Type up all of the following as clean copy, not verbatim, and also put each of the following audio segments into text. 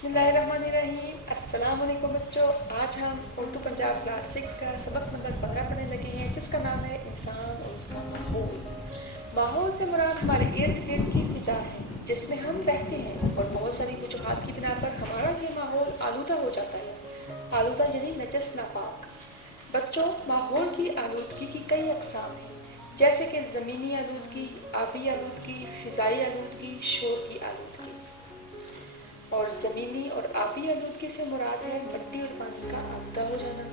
बिस्मिल्लाहिर्रहमानिर्रहीम। अस्सलाम वालेकुम बच्चों। आज हम उर्दू पंजाब क्लास 6 का सबक नंबर 15 पढ़ने लगे हैं, जिसका नाम है इंसान और उसका माहौल। माहौल से मुराद हमारे इर्द गिर्द की फ़िज़ा है जिसमें हम रहते हैं, और बहुत सारी वजूहात की बिना पर हमारा ये माहौल आलूदा हो जाता है। आलूदा यानी नजस नापाक। बच्चों, माहौल की आलूदगी की कई अक़साम हैं, जैसे कि ज़मीनी आलूदगी, आबी आलूदगी, फ़िज़ाई आलूदगी, शोर की आलूदगी। और ज़मीनी और आबी आलूदगी से मुराद है मिट्टी और पानी का आलूदा हो जाना।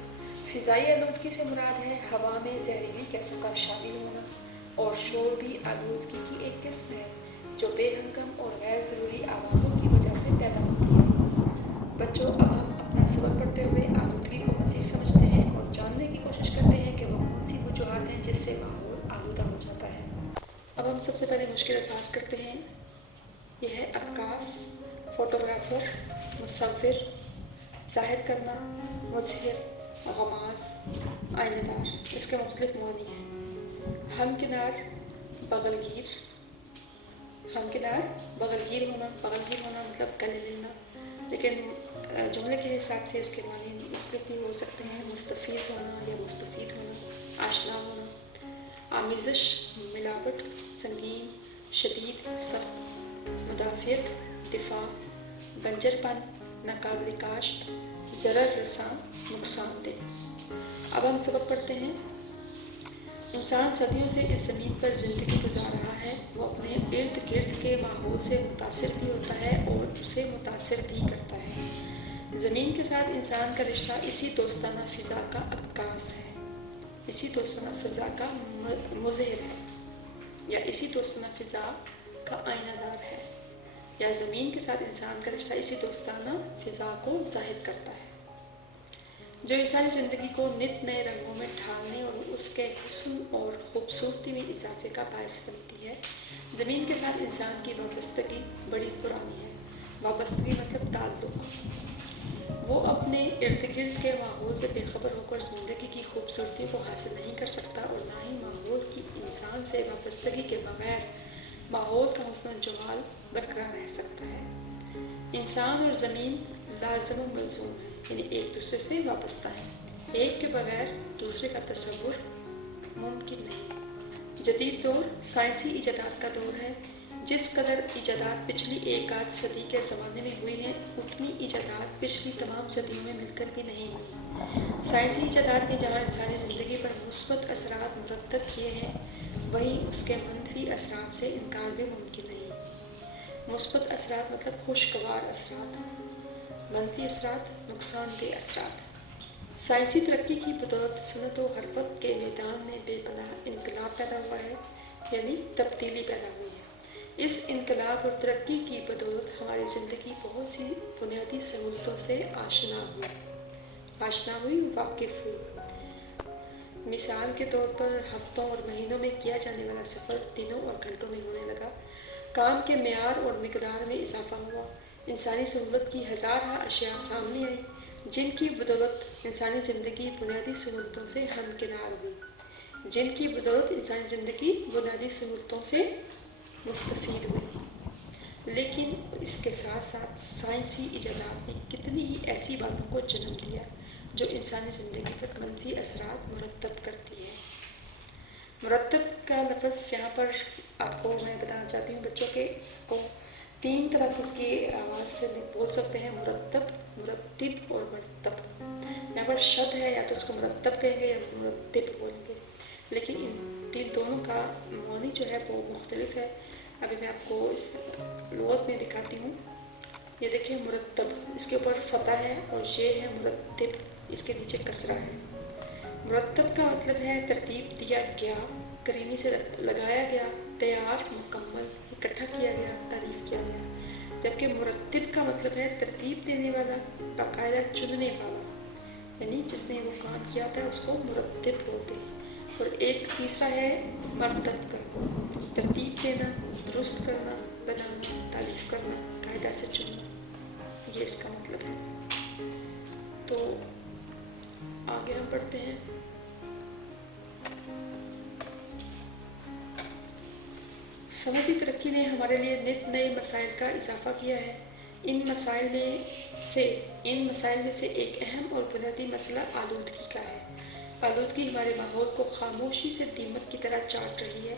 फ़िज़ाई आलूदगी से मुराद है हवा में जहरीली गैसों का शामिल होना। और शोर भी आलूदगी की एक किस्म है जो बेहंगम और गैर ज़रूरी आवाज़ों की वजह से पैदा होती है। बच्चों, अब हम अपना सबक पढ़ते हुए आलूदगी को मज़ीद समझते हैं और जानने की कोशिश करते हैं कि वो कौन सी वजूहात हैं जिससे माहौल आलूदा हो जाता है। अब हम सबसे पहले मुश्किल अल्फाज करते हैं। यह है अक्कास, फ़ोटोग्राफ़र, मुसव्विर, ज़ाहिर करना, मुज़हिर, गमाज़, आइनेदार। इसके मुख्तलिफ मानी हैं। हमकिनार, बगलगीर। हमकिनार बगलगीर होना मतलब गले लेना, लेकिन जुमले के हिसाब से इसके मानी मुख्तलिफ भी हो सकते हैं। मुस्तफ़ीज़ होना या मुस्तफ़ीद होना, आशना होना। आमिज़श, मिलावट, संगीन, शदीद, सख्त। मुदाफ़ियत, दिफा, बंजरपन, नाकाबिल काश्त, ज़रर रसां, नुकसानदेह। अब हम सबक पढ़ते हैं। इंसान सदियों से इस ज़मीन पर ज़िंदगी गुजार रहा है। वो अपने इर्द गिर्द के माहौल से मुतासिर भी होता है और उसे मुतासिर भी करता है। ज़मीन के साथ इंसान का रिश्ता इसी दोस्ताना फ़िज़ा का अक्कास है, इसी दोस्ताना फ़िज़ा का मुज़हिर है, या इसी दोस्ताना फ़िज़ा का आइनादार है। या ज़मीन के साथ इंसान का रिश्ता इसी दोस्ताना फ़िज़ा को ज़ाहिर करता है, जो इंसानी ज़िंदगी को नित नए रंगों में ढालने और उसके हुस्न और ख़ूबसूरती में इजाफे का बायस बनती है। ज़मीन के साथ इंसान की वाबस्तगी बड़ी पुरानी है। वाबस्तगी मतलब ताल्लुक़। वो अपने इर्द गिर्द के माहौल से बेखबर होकर ज़िंदगी की खूबसूरती को हासिल नहीं कर सकता, और ना ही माहौल की इंसान से वाबस्तगी के बगैर माहौल का हुस्न जमाल बरकरार रह सकता है। इंसान और ज़मीन लाज़िम व मलज़ूम है, यानी एक दूसरे से वाबस्ता है। एक के बगैर दूसरे का तसव्वुर मुमकिन नहीं। जदीद दौर साइंसी इजादात का दौर है। जिस कदर इजादात पिछली एक आध सदी के ज़माने में हुई हैं, उतनी इजादात पिछली तमाम सदियों में मिलकर भी नहीं हुई। साइंसी इजादात ने जहाँ इंसानी ज़िंदगी पर मुस्बत असरात मुरतब किए हैं, वहीं उसके मनफी असरात से इनकार भी मुमकिन नहीं। मुस्बत असरात मतलब खुशगवार असरात, मनफी असरात नुकसानदेह असरात। साइंसी तरक्की की बदौलत सनत व हरफत के मैदान में बेपनाह इनकलाब पैदा हुआ है, यानी तब्दीली पैदा हुई है। इस इनकलाब और तरक्की की बदौलत हमारी ज़िंदगी बहुत सी बुनियादी सहूलतों से आशना हुई, वाकिफ़ हुई। मिसाल के तौर पर हफ्तों और महीनों में किया जाने वाला सफ़र दिनों और घंटों में होने लगा। काम के मेयार और मिकदार में इजाफा हुआ। इंसानी सहूलत की हज़ार अशिया सामने आई, जिनकी बदौलत इंसानी ज़िंदगी बुनियादी सहूलतों से हमकिनार हुई, मुस्तफ़ीद हुई। लेकिन इसके साथ साथ साइंसी इजादात ने कितनी ही ऐसी बातों को जन्म दिया जो इंसानी ज़िंदगी पर मनफी असरात मुरतब करती है। मुरतब का लफ्ज़ यहाँ पर आपको मैं बताना चाहती हूँ बच्चों के इसको तीन तरह इसकी आवाज़ से बोल सकते हैं, मुरतब, मुरत्तिब और मरतब। यहाँ पर शद है, या तो उसको मुरतब कहेंगे या मुरत्तिब बोलेंगे, लेकिन इन दोनों का मानी जो है वो मुख्तलिफ है। अभी मैं आपको इस लुग़त में दिखाती हूँ। ये देखिए, मुरतब, इसके ऊपर फ़तह है, और ये है मुरत्तिब, इसके नीचे कसरा है। मुरतब का मतलब है तरतीब दिया गया, करीनी से लगाया गया, तैयार, मुकम्मल, इकट्ठा किया गया, तारीफ़ किया गया। जबकि मुरत्तिब का मतलब है तरतीब देने वाला, बाकायदा चुनने वाला, यानी जिसने वो काम किया था उसको मुरत्तिब बोलते हैं। और एक तीसरा है मरतब का, तरतीब देना, दुरुस्त करना, बनाना, तारीफ़ करना, कायदा से चुनना, ये इसका मतलब है। तो आगे हम पढ़ते हैं। समझ की तरक्की ने हमारे लिए नित नए मसाइल का इजाफा किया है। ان مسائل میں سے ایک اہم اور بنیادی مسئلہ آلودگی کا ہے۔ آلودگی ہمارے ماحول کو خاموشی سے دیمک کی طرح چاٹ رہی ہے۔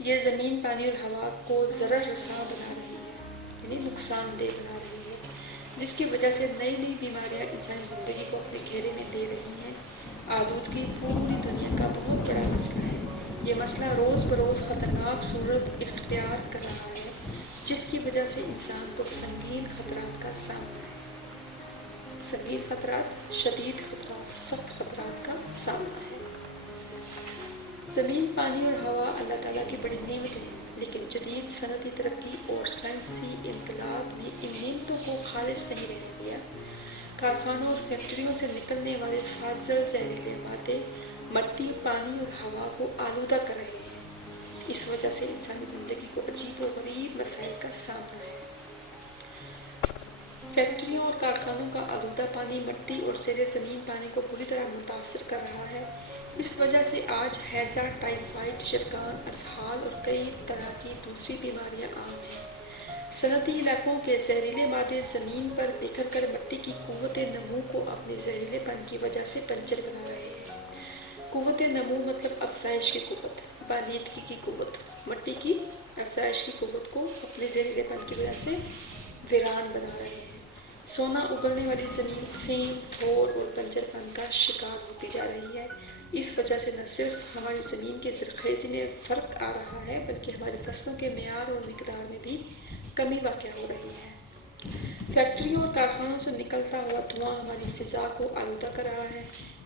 یہ زمین، پانی اور ہوا کو ضرر رساں بنا رہی ہے، یعنی نقصان دہ بنا رہی ہے، جس کی وجہ سے نئی نئی بیماریاں انسانی زندگی کو اپنے گھیرے میں لے رہی ہیں۔ آلودگی پوری دنیا کا بہت بڑا مسئلہ ہے۔ یہ مسئلہ روز بروز خطرناک صورت اختیار کر رہا ہے، جس کی وجہ سے انسان کو سنگین خطرات کا سامنا ہے۔ سنگین خطرات، شدید خطرات، سخت خطرات کا سامنا ہے۔ زمین، پانی اور ہوا اللہ تعالیٰ کی بڑی نعمت ہے، لیکن جدید صنعتی ترقی اور سائنسی انقلاب نے ان نعمتوں کو خالص نہیں رہنے دیا۔ کارخانوں اور فیکٹریوں سے نکلنے والے فاضل زہریلے مادے مٹی، پانی اور ہوا کو آلودہ کر رہے ہیں۔ اس وجہ سے انسانی زندگی کو عجیب و غریب مسائل کا سامنا ہے۔ فیکٹریوں اور کارخانوں کا آلودہ پانی مٹی اور زیر زمین پانی کو بری طرح متاثر کر رہا ہے۔ اس وجہ سے آج ہیضہ، ٹائیفائڈ، شرکان، اسہال اور کئی طرح کی دوسری بیماریاں عام ہیں۔ صنعتی علاقوں کے زہریلے مادے زمین پر بکھر کر مٹی کی قوت نمو کو اپنے زہریلے پن کی وجہ سے بنجر بنا رہے ہیں۔ قوت نمو مطلب افزائش کی قوت، بالیدگی کی قوت۔ مٹی کی افزائش کی قوت کو اپنے زہریلے پن کی وجہ سے ویران بنا رہے ہیں۔ سونا اگلنے والی زمین سینگ، دھول اور بنجر پن کا شکار ہوتی جا رہی ہے۔ اس وجہ سے نہ صرف ہماری زمین کی زرخیزی میں فرق آ رہا ہے، بلکہ ہماری فصلوں کے معیار اور مقدار میں بھی کمی واقع ہو رہی ہے۔ فیکٹریوں اور کارخانوں سے نکلتا ہوا دھواں ہماری فضا کو آلودہ کر رہا ہے۔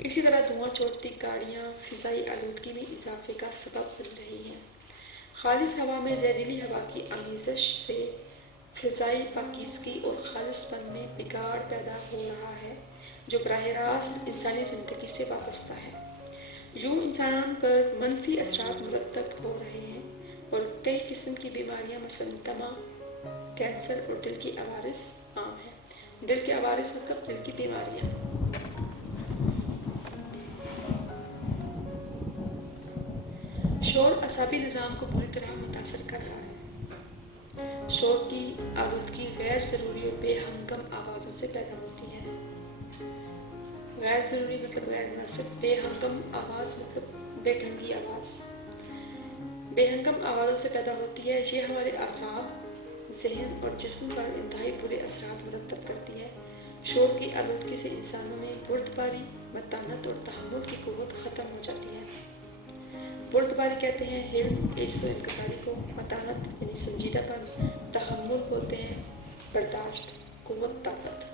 اسی طرح دھواں چھوڑتی گاڑیاں فضائی آلودگی میں اضافے کا سبب بن رہی ہیں۔ خالص ہوا میں زہریلی ہوا کی آمیزش سے فضائی پاکیزگی اور خالص پن میں بگاڑ پیدا ہو رہا ہے، جو براہ راست انسانی زندگی سے وابستہ ہے۔ یوں انسان پر منفی اثرات مرتب ہو رہے ہیں اور کئی قسم کی بیماریاں مثلاً دمہ، کینسر اور دل کی عوارض عام ہیں۔ دل کے عوارض مطلب دل کی بیماریاں۔ شور اعصابی نظام کو بری طرح متاثر کر رہا ہے۔ شور کی آلودگی غیر ضروری اور بے ہنگم آوازوں سے پیدا ہوتی ہے۔ غیر ضروری مطلب غیر مناسب، بے ہنگم آواز مطلب بے ڈھنگی آواز۔ بے ہنگم آوازوں سے پیدا ہوتی ہے۔ یہ ہمارے اعصاب، ذہن اور جسم پر انتہائی برے اثرات مرتب کرتی ہے۔ شور کی آلودگی سے انسانوں میں بردباری، متانت اور تحمل کی قوت ختم ہو جاتی ہے۔ بردباری کہتے ہیں حلم، عجز و انکساری کو، متانت یعنی سنجیدہ پن، تحمل بولتے ہیں برداشت، قوت، طاقت۔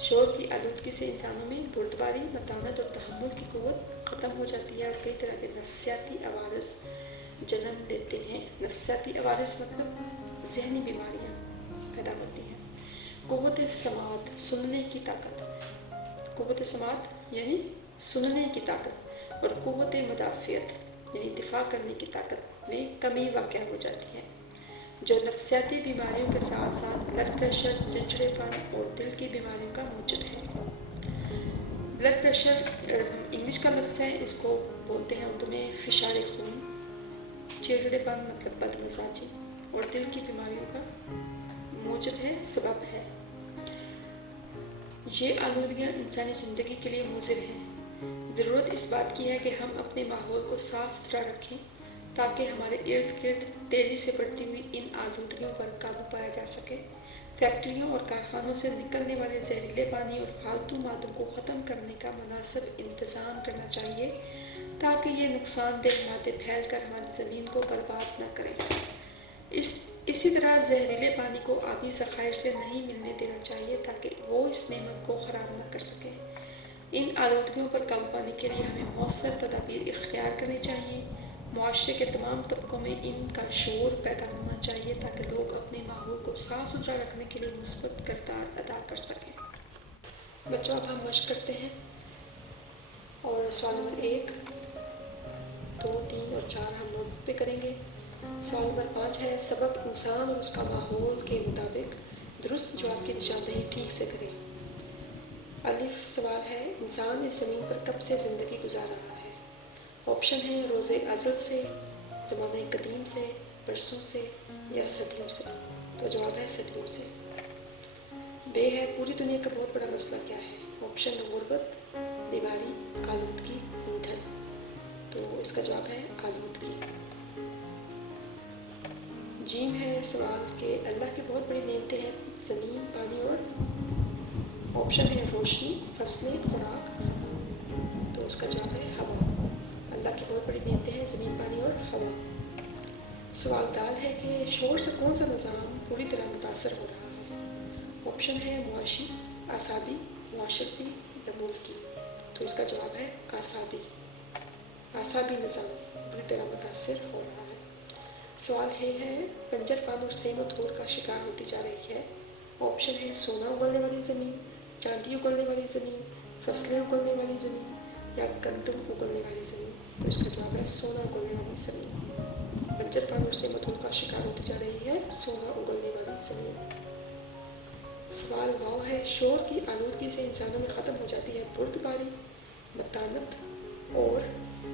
شور کی آلودگی سے انسانوں میں بردباری، متانت اور تحمل کی قوت ختم ہو جاتی ہے اور کئی طرح کے نفسیاتی عوارض جنم لیتے ہیں۔ نفسیاتی عوارض مطلب ذہنی بیماریاں پیدا ہوتی ہیں۔ قوت سماعت، سننے کی طاقت۔ قوت سماعت یعنی سننے کی طاقت اور قوت مدافعت یعنی دفاع کرنے کی طاقت میں کمی واقع ہو جاتی ہے، جو نفسیاتی بیماریوں کے ساتھ ساتھ بلڈ پریشر، چڑچڑے پن اور دل کی بیماریوں کا موجب ہے۔ بلڈ پریشر انگلش کا لفظ ہے، اس کو بولتے ہیں اردو میں فشار خون۔ چڑچڑے پن مطلب بد مزاجی اور دل کی بیماریوں کا موجب ہے، سبب ہے۔ یہ آلودگیاں انسانی زندگی کے لیے مضر ہیں۔ ضرورت اس بات کی ہے کہ ہم اپنے ماحول کو صاف ستھرا رکھیں تاکہ ہمارے ارد گرد تیزی سے بڑھتی ہوئی ان آلودگیوں پر قابو پایا جا سکے۔ فیکٹریوں اور کارخانوں سے نکلنے والے زہریلے پانی اور فالتو مادوں کو ختم کرنے کا مناسب انتظام کرنا چاہیے تاکہ یہ نقصان دہ مادے پھیل کر ہماری زمین کو برباد نہ کریں۔ اسی طرح زہریلے پانی کو آبی ذخائر سے نہیں ملنے دینا چاہیے تاکہ وہ اس نعمت کو خراب نہ کر سکے۔ ان آلودگیوں پر قابو پانے کے لیے ہمیں مؤثر تدابیر اختیار کرنی چاہیے۔ معاشرے کے تمام طبقوں میں ان کا شعور پیدا ہونا چاہیے تاکہ لوگ اپنے ماحول کو صاف ستھرا رکھنے کے لیے مثبت کردار ادا کر سکیں۔ بچوں اب ہم مشق کرتے ہیں اور سوال نمبر 1، 2، 3 اور 4 ہم نوٹ بک پہ کریں گے۔ سوال نمبر 5 ہے، سبق انسان اور اس کا ماحول کے مطابق درست جواب کی نشاندہی ٹھیک سے کریں۔ الف سوال ہے، انسان اس زمین پر کب سے زندگی گزار رہا ہے؟ آپشن ہے روز ازل سے، زمانہ قدیم سے، برسوں سے یا صدیوں سے۔ تو جواب ہے صدیوں سے۔ बे है पूरी दुनिया का बहुत बड़ा मसला क्या है? ऑप्शन गुर्बत, बीमारी, आलूदगी, ईंधन। तो इसका जवाब है आलूदगी। जीम है सवाल के अल्लाह की बहुत बड़ी नेमतें हैं ज़मीन, पानी और ऑप्शन है रोशनी, फसलें, खुराक। तो उसका जवाब है हवा। अल्लाह की बहुत बड़ी नेमतें हैं ज़मीन, पानी और हवा। सवाल दाल है कि शोर से कौन सा निज़ाम पूरी तरह मुतासर हो रहा है? ऑप्शन है मुआशी, आसाबी, मुआशरती या मुल्की। तो इसका जवाब है आसाबी। आसाबी निज़ाम पूरी तरह मुतासर हो रहा है। सवाल है बंजर पान और सेम और धूल का शिकार होती जा रही है। ऑप्शन है सोना उगलने वाली ज़मीन, चांदी उगलने वाली ज़मीन, फसलें उगलने वाली ज़मीन या गंदम उगलने वाली ज़मीन। तो इसका जवाब है सोना उगलने वाली ज़मीन। बंजर पान और सेम और धूल का शिकार होती जा रही है सोना उगलने वाली ज़मीन। सवाल वाव है शोर की आलूदगी से इंसानों में ख़त्म हो जाती है बुर्दबारी, मतानत और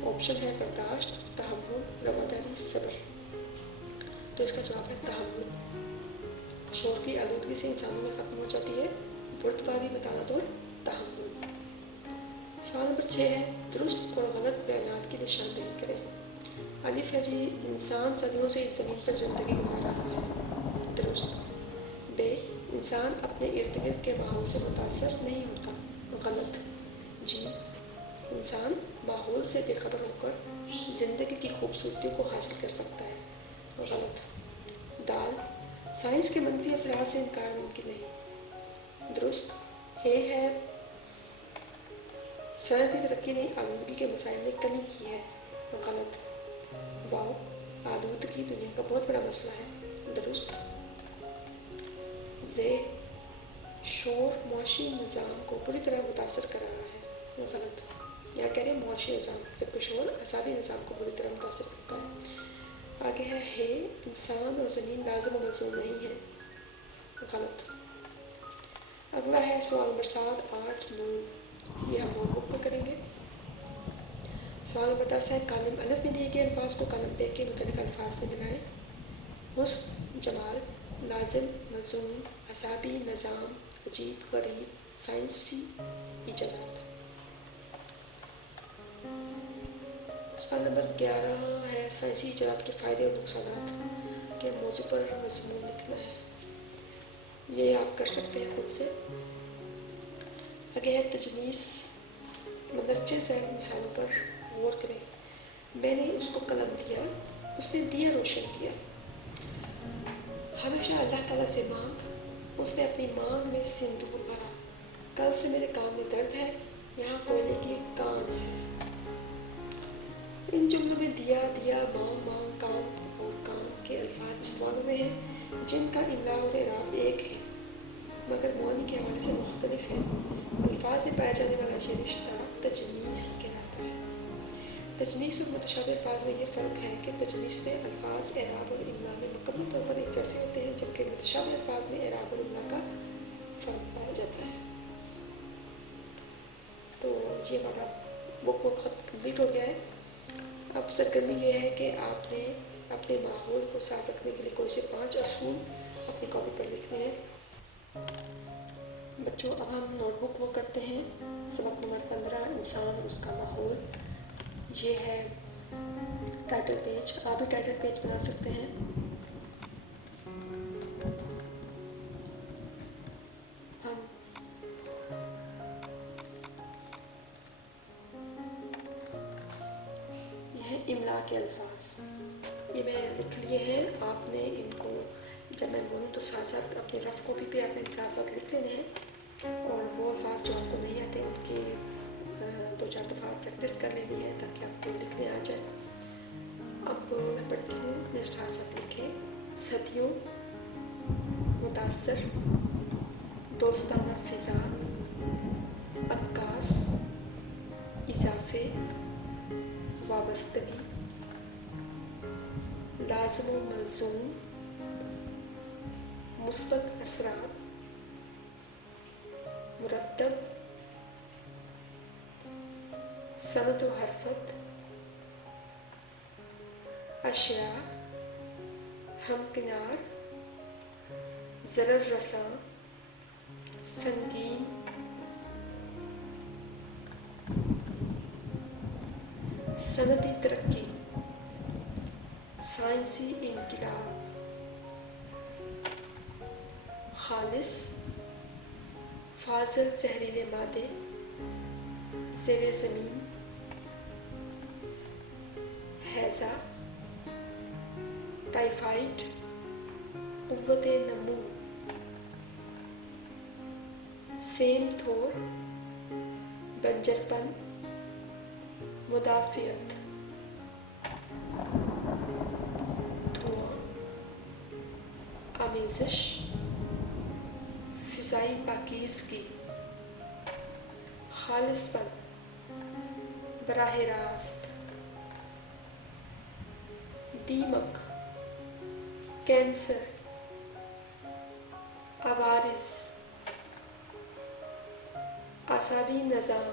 ऑप्शन है बर्दाश्त, तहम्मुल, रवादारी, सब्र। तो इसका जवाब है तहम्मुल। शोर की आलूदगी से इंसानों में ख़त्म हो जाती है बुर्दबारी, मतानत और तहम्मुल। सवाल नंबर 6 है दुरुस्त और गलत बयानात की निशानदेही करें। अलिफ है जी इंसान सदियों से इस ज़मीन पर ज़िंदगी गुजार रहा है। दुरुस्त। बे इंसान अपने इर्द गिर्द के माहौल से मुतासर नहीं होता। गलत। जी इंसान माहौल से बेखबर होकर ज़िंदगी की खूबसूरती को हासिल कर सकता है। गलत। दाल साइंस के मनफी असरात से इनकार मुमकिन नहीं। दुरुस्त। है सनअती तरक्की ने आलूदगी के मसाइल में कमी की है। गलत। वाओ आलूदगी दुनिया का बहुत बड़ा मसला है। दुरुस्त। जे शोर मुआशी निज़ाम को पूरी तरह मुतासर कर रहा है। गलत। या कह रहे मुआशी निज़ाम जबकि शोर आसादी निज़ाम को पूरी तरह मुतासर करता है। आगे है इंसान और ज़मीन लाज़िम और मलज़ूम नहीं है। गलत। अगला है सवाल नंबर 7, 8, 9। ये हम नोटबुक पर करेंगे। सवाल नंबर 10 है कालम अलिफ में दिए गए अल्फाज को कालम बे के मुतल्लिक़ अल्फाज से मिलाएं। हुस्न, जमाल, लाजिम, मलज़ूम, असाबी, निज़ाम, अजीब, गरीब, साइंसी, इजाज़त। सवाल नंबर 11 है साइंसी इजाज़त के फ़ायदे और नुकसान के मौजू पर मज़मून लिखना है। ये आप कर सकते हैं खुद से। आगे है तजनीस मदरजे से मिसालों पर गौर करें। मैंने उसको कलम दिया, उसने दिया रोशन किया। हमेशा अल्लाह ताला से मांग, उसने अपनी मांग में सिंदूर भरा। कल से मेरे कान में दर्द है, यहाँ कोयले की कान है। इन जुमलों में दिया, मांग, कान और कान के अल्फाज इस्तेमाल हुए हैं जिनका इमला और इराब एक है मगर मौनी के हवाले से मुख्तलिफ है। अल्फाज से पाया जाने वाला ये रिश्ता तजनीस कहलाता है। तजनीस और मुतशाबिह अल्फाज में ये फ़र्क है कि तजनीस में अल्फाज इराब और इमला में मुकम्मल तौर पर एक जैसे होते हैं जबकि मुतशाबिह अल्फाज में इराब और इमला का फ़र्क पाया जाता है। तो ये हमारा बुक खत कम्प्लीट हो गया है। अब सरगर्मी ये है कि आपने अपने माहौल को साफ रखने के लिए कोई से 5 असूल अपनी कॉपी पर लिखने हैं। बच्चों अब हम नोटबुक वो करते हैं। सबक नंबर 15 इंसान और उसका माहौल। ये है टाइटल पेज। आप भी टाइटल पेज बना सकते हैं। हम यह इमला के अल्फाज ये मैं लिख लिए हैं। आपने इनको जब मैं बोलूँ तो साथ साथ अपने रफ कॉपी पे आपने साथ साथ लिख लेने हैं और वो अल्फाज जो आपको नहीं आते उनकी 2-4 दफ़ा प्रैक्टिस कर लेनी है ताकि आपको लिखने आ जाए। अब मैं पढ़ती हूँ, मेरे साथ साथ लिखें। सदियों, मुतासर, दोस्ताना फ़िज़ा, अक्कास, इजाफ़े, वाबस्तगी, लाज़िम व मलज़ूम, मुस्बत असरात, मुरत्तब, सनद व हरफत, अशिया, हमकिनार, ज़रर रसां, संगीन, सनदी तरक्की, साइंसी इनकलाब, खालिस, फाजल जहरीले मादे, ज़ेरे ज़मीन, हैज़ा, टाइफाइड, कुव्वते नमू, सेम थोर, बंजरपन, मुदाफ़ियत, धुआं, आमेज़श, फ़िज़ाई पाकीज़गी, खालिसपन, बराह रास्त, दीमक, कैंसर, आवारिस, आसाबी निज़ाम,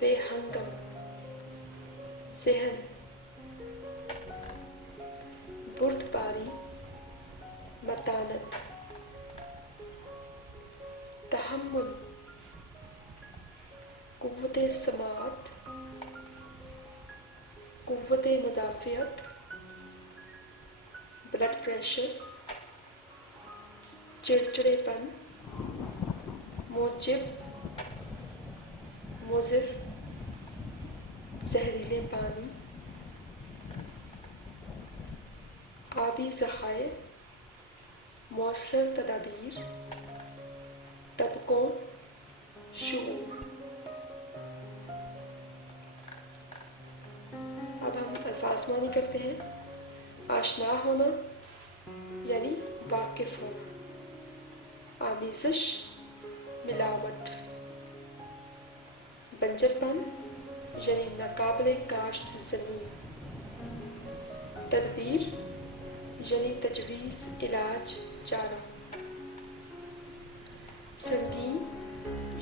बेहंगम, सेहन, बुर्दबारी, मतानत, तहम्मुल, कुव्वते समात, कुव्वते मुदाफ़ियत, ब्लड प्रेशर, चिड़चिड़ेपन, मोजिब, मुज़िर, जहरीले पानी, आबी ज़खायर, मौसर तदाबीर, तबकों, शूर। अब हम अल्फाज मानी करते हैं। आशना होना यानी वाकिफ होना, आमेज़श मिलावट, बंजरपन यानी नाकाबिले काश्त ज़मीन, तदबीर यानी तजवीज़, इलाज, चारा, संगीन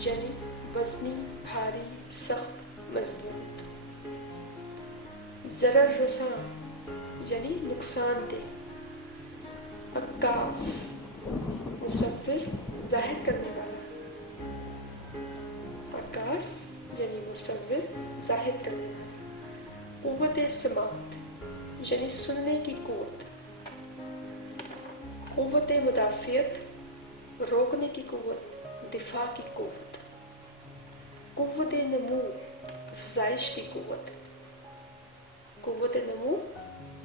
यानी वज़नी, भारी, सख्त, मजबूत, ज़रर रसां यानी नुकसानदेह, अक्कास मुसव्विर, जाहिर करने वाला, अक्कास यानी मुसव्विर, जाहिर करने वाला, कुव्वते समात यानी सुनने की कुव्वत, कुव्वते मुदाफ़ियत रोकने की कुव्वत, दिफा की कुव्वत, कुव्वते नमू अफजाइश की कुव्वत, कुव्वते नमू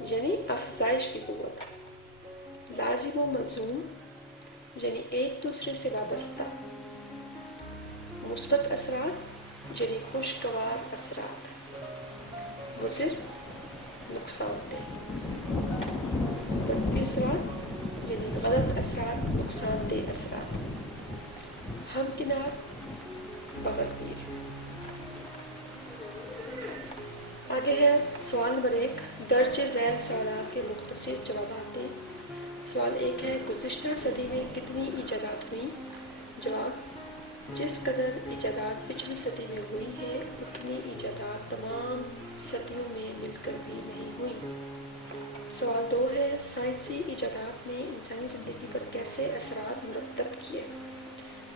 यानी अफजाइश की कुव्वत, लाजिम व मलज़ूम यानी एक दूसरे से वाबस्ता, मुस्बत असरात यानी खुशगवार असरात, मुज़िर नुकसानदेह, मनफी असरात यानी गलत असरात, नुकसानदेह असरात, हमकिनार, बगलगीर। आगे है सवाल नंबर 1, दर्ज ज़ैल सवालात के मुख्तसर जवाबात दें। सवाल 1 है, गुज़िश्ता सदी में कितनी इजादात हुई? जवाब, जिस कदर इजादात पिछली सदी में हुई है उतनी इजादात तमाम सदियों में मिलकर भी नहीं हुई। सवाल 2 है, साइंसी इजादात ने इंसानी ज़िंदगी पर कैसे असरात मुरतब किए?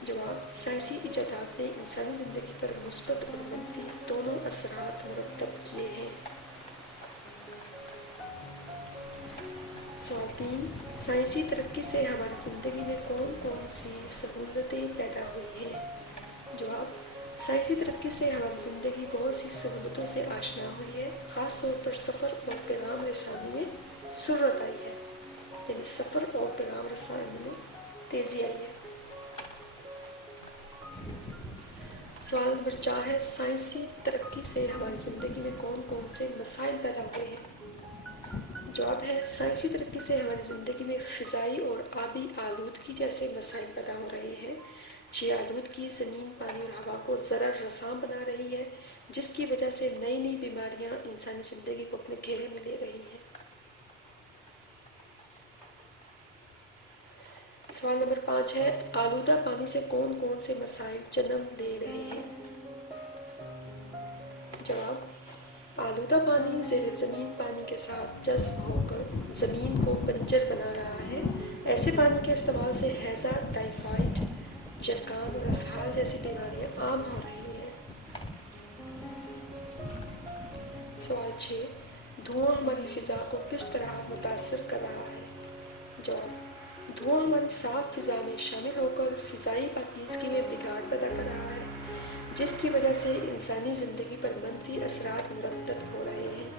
जवाब, साइंसी इजादात ने इंसानी ज़िंदगी पर मुस्बत और मनफी दोनों असरात मुरतब किए हैं। सवाल 3, साइंसी तरक्की से हमारी ज़िंदगी में कौन कौन सी सहूलतें पैदा हुई हैं? जवाब, साइंसी तरक्की से हमारी ज़िंदगी बहुत सी सहूलतों से आशना हुई है, ख़ास तौर पर सफ़र और पैगाम रसानी में सुर्रत आई है, यानी सफ़र और पैगाम रसानी में तेज़ी आई है। सवाल नंबर 4 है, साइंसी तरक्की से हमारी ज़िंदगी में कौन कौन से मसाइल पैदा हुए हैं? जवाब है, साइंसी तरक्की से हमारी ज़िंदगी में फ़िज़ाई और आबी आलूदगी जैसे मसाइल पैदा हो रहे हैं। ये आलूदगी ज़मीन, पानी और हवा को ज़रर रसां बना रही है, जिसकी वजह से नई नई बीमारियां इंसानी ज़िंदगी को अपने घेरे में ले रही हैं। सवाल नंबर 5 है, आलूदा पानी से कौन कौन से मसाइल जन्म ले रहे हैं? जवाब, आलूदा पानी ज़ेरे ज़मीन पानी के साथ जज्ब होकर ज़मीन को बंजर बना रहा है, ایسے پانی کے استعمال سے ہیضہ، ٹائیفائڈ، جرثومہ اور اسہال جیسی بیماریاں عام ہو رہی ہیں۔ سوال 6، دھواں ہماری فضا کو کس طرح متاثر کر رہا ہے؟ جواب: دھواں ہماری صاف فضا میں شامل ہو کر فضائی پاکیزگی میں بگاڑ پیدا کر رہا ہے، جس کی وجہ سے انسانی زندگی پر منفی اثرات مرتب ہو رہے ہیں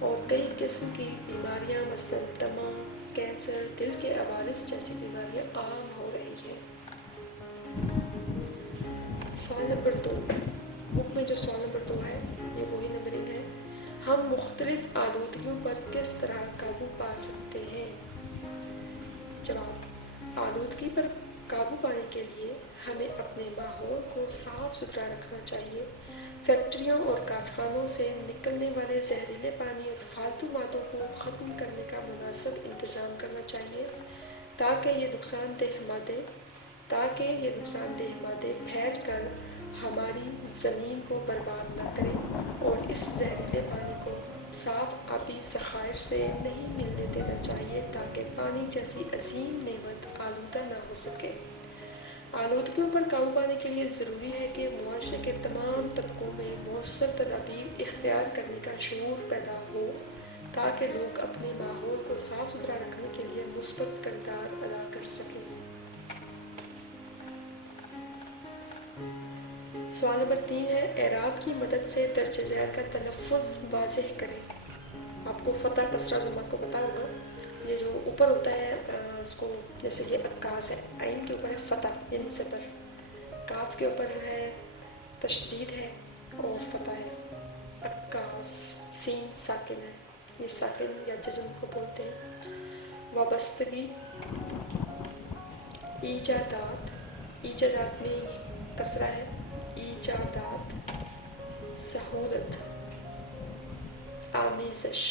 اور کئی قسم کی بیماریاں مثلاً دمہ، کینسر، دل کے عوارض جیسی بیماریاں عام ہو رہی ہیں۔ سوال نمبر 2، بک میں جو سوال نمبر 2 ہے یہ وہی نمبرنگ ہے۔ ہم مختلف آلودگیوں پر کس طرح قابو پا سکتے ہیں؟ جواب: آلودگی پر قابو پانے کے لیے ہمیں اپنے ماحول کو صاف ستھرا رکھنا چاہیے، فیکٹریوں اور کارخانوں سے نکلنے والے زہریلے پانی اور فالتو مادوں کو ختم کرنے کا مناسب انتظام کرنا چاہیے تاکہ یہ نقصان دہ مادے پھیل کر ہماری زمین کو برباد نہ کریں، اور اس زہریلے پانی کو صاف آبی ذخائر سے نہیں ملنے دینا چاہیے تاکہ پانی جیسی عظیم نعمت آلودہ نہ ہو سکے۔ آلودگیوں پر قابو پانے کے لیے ضروری ہے کہ معاشرے کے تمام طبقوں میں مؤثر تدابیر اختیار کرنے کا شعور پیدا ہو تاکہ لوگ اپنے ماحول کو صاف ستھرا رکھنے کے لیے مثبت کردار ادا کر سکیں۔ سوال نمبر 3 ہے، اعراب کی مدد سے درج ذیل کا تلفظ واضح کریں۔ آپ کو فتح کسرہ ضمہ کو پتہ ہوگا، یہ جو اوپر ہوتا ہے اس کو، جیسے یہ عکاس ہے، عین کے اوپر ہے فتح یعنی زبر، کاف کے اوپر ہے تشدید ہے اور فتح ہے، عکاس۔ سین ساکن ہے، یہ ساکن یا جزم کو بولتے ہیں۔ وابستگی، ایجادات میں کسرہ ہے، ایجادات، سہولت، آمیزش۔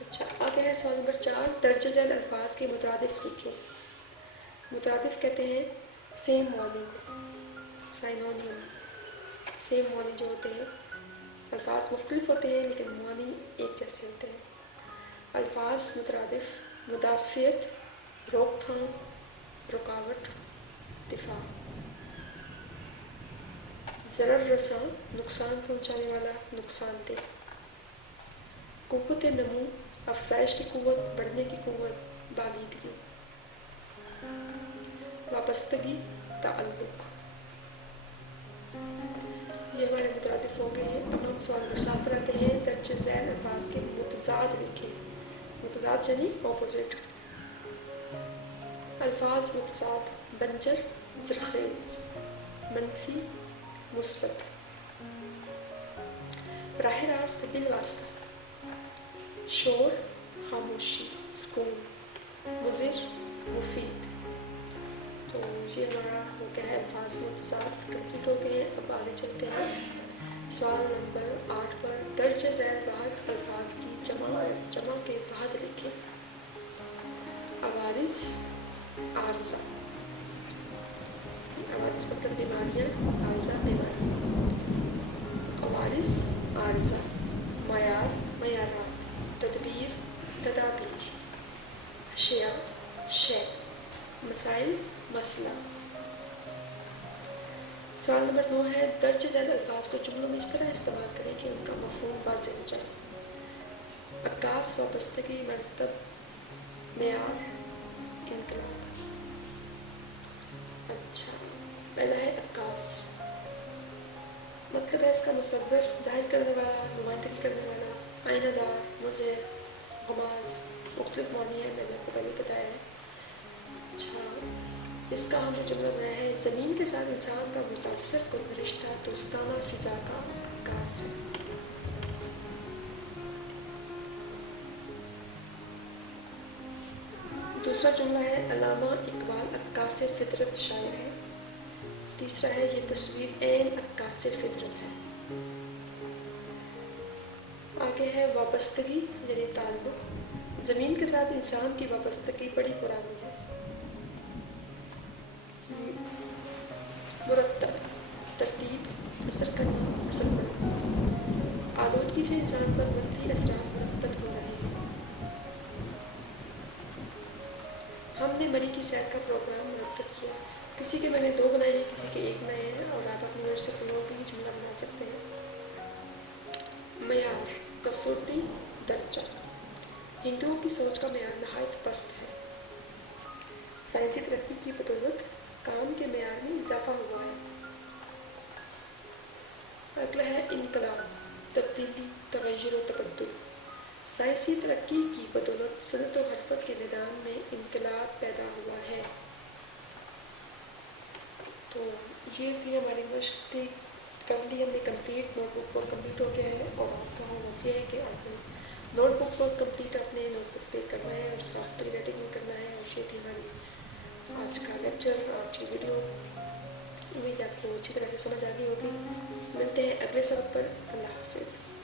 اچھا، آگے ہے سوال نمبر 4، درج ذیل الفاظ کے مترادف لکھیں۔ مترادف کہتے ہیں سیم معنی کو، سائنونیم۔ سیم معنی جو ہوتے ہیں، الفاظ مختلف ہوتے ہیں لیکن معنی ایک جیسے ہوتے ہیں۔ الفاظ مترادف: مدافعت، روک تھام، رکاوٹ، دفاع۔ ضرر رساں، نقصان پہنچانے والا، نقصان دہ۔ قوت نمو، افزائش کی قوت، بڑھنے کی قوت، بالیدگی۔ وابستگی، تعلق۔ یہ ہمارے مترادف ہو گئے ہیں۔ اب ہم سوال نمبر 7 پر آتے ہیں، درج ذیل الفاظ کے متضاد لکھیں۔ متضاد یعنی اپوزٹ۔ الفاظ متضاد: بنجر، زرخیز، منفی، مثبت۔ براہ راست، بالواسطہ۔ شور، خاموشی، سکون، مضر، مفید۔ تو یہ ہمارا ہو گیا ہے الفاظ متضاد کمپلیٹ ہو گئے ہیں۔ اب آگے چلتے ہیں سوال نمبر 8 پر، درج ذیل واحد الفاظ کی جمع کے واحد لکھیں۔ عوارض، عارضہ۔ عوارض مطلب بیماریاں، عارضہ بیماری۔ عوارض، عارضہ۔ معیار، معیارات۔ تدبیر، تدابیر۔ اشیاء، شے۔ مسائل، مسئلہ۔ سوال نمبر 9 ہے، درج ذیل الفاظ کو جملوں میں اس طرح استعمال کریں کہ ان کا مفہوم واضح ہو جائے۔ عکاس، وابستگی، مرتب، معیار، انقلاب۔ اچھا، پہلا ہے عکاس، مطلب ہے اس کا مصور، ظاہر کرنے والا، نمائندگی کرنے والا، آئینہ دار، مضر، غماز۔ مختلف معنی ہے، میں نے آپ کو پہلے بتایا ہے۔ اچھا، اس کا ہم نے جملہ بنایا ہے، زمین کے ساتھ انسان کا متاثر کن رشتہ دوستانہ فضا کا عکاس ہے۔ دوسرا جملہ ہے، علامہ اقبال عکاس فطرت شاعر ہے۔ تیسرا ہے، یہ تصویر عین عکاس فطرت ہے۔ آگے ہے وابستگی یعنی تعلق، زمین کے ساتھ انسان کی وابستگی بڑی پرانی ہے۔ مرتب، ترتیب، اثر کرنا، اثر کرنا۔ آلودگی سے انسان پر منفی اثرات مرتب हमने मरी की सैर का प्रोग्राम मुरतब किया। किसी के मैंने 2 बनाए हैं, किसी के 1 बनाए हैं और आप अपनी ओर से कोई और भी जुमला बना सकते हैं। मयार, कसौटी, दर्जा। हिंदुओं की सोच का मयार नहायत पस्त है। साइंसी तरक्की की बदौलत काम के मयार में इजाफा हुआ है। अगला है इनकलाब, तब्दीली, तगय्युर व तबद्दुल। साइंसी तरक्की की बदौलत सनअत और हरफत के मैदान में इनकलाब पैदा हुआ है। तो ये थी हमारी मश्क थी, कवली हमने कंप्लीट, नोटबुक पर कंप्लीट हो गया है और आपका होमवर्क ये है कि आपने नोटबुक पर कंप्लीट अपने नोटबुक पे करना है और साथ राइटिंग में करना है। और ये थी हमारी आज का लेक्चर, आज की वीडियो। उम्मीद आपको अच्छी तरह से समझ आ गई होगी। मिलते हैं अगले सबक पर। अल्लाह हाफिज़।